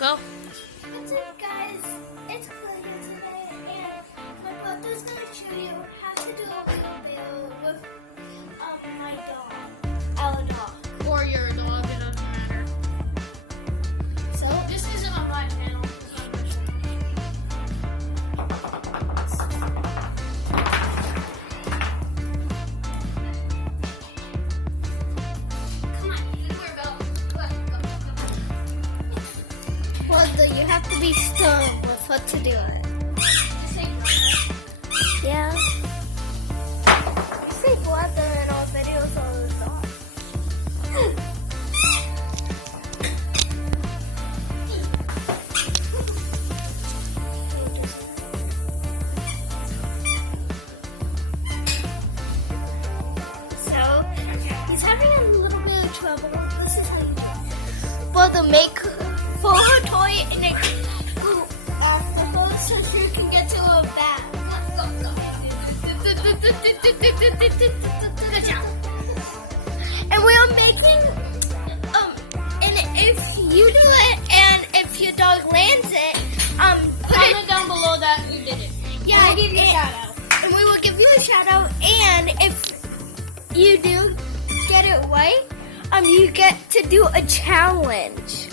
Go. What's up, guys? It's Claudia today, and my brother's gonna show you how to do a wheelbarrow with my dog, our dog. Or your dog, it doesn't matter. So This isn't on my channel. It's on my come on, channel. well, you have to be stern with what to do it. Yeah. You say brother in all videos all the time. So, he's having a little bit of trouble. This is how you do it. Brother, make for her toy and then go off the hose so she can get to her bag. Good job. And we are making, and if you do it and if your dog lands it, put Comment it, down below that you did it. yeah, We'll give you a shout out. and we will give you a shout out. And if you do get it right, you get to do a challenge.